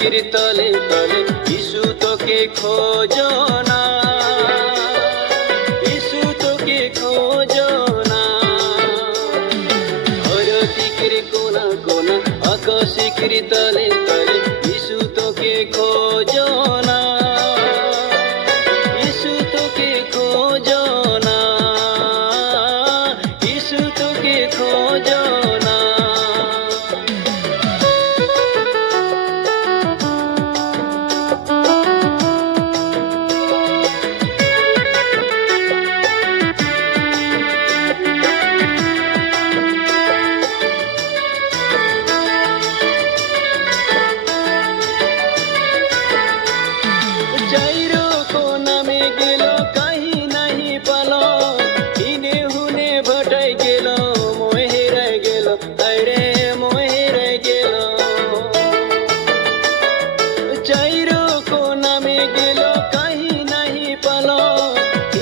শিকির তলে তলে ইসু তোকে খোঁজো না, ইসু তোকে খোঁজো না। ধরতির কোনা কোনা আকাশিকির তলে তলে ইসু তোকে খোঁজো না, ইসু তোকে খোঁজো না, ইসু তোকে খোঁজো না। चाइरो कोना में गेलो कहीं नहीं पालो, इने हुने भटाई गेलो मोहे रह गेलो, अरे मोहे रह गेलो। चाइरो कोना में गेलो कहीं नहीं पालो,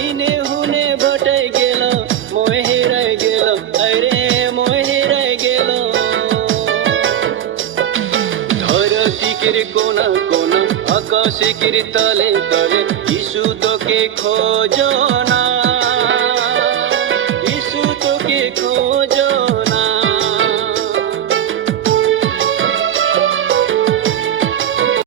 इने हुने भटाई गेलो मोहे रह गेलो, अरे मोहे रह गेलो। धरतीर कोना कोना आकाशिकिर तले तले इसु তোকে খোঁজো না।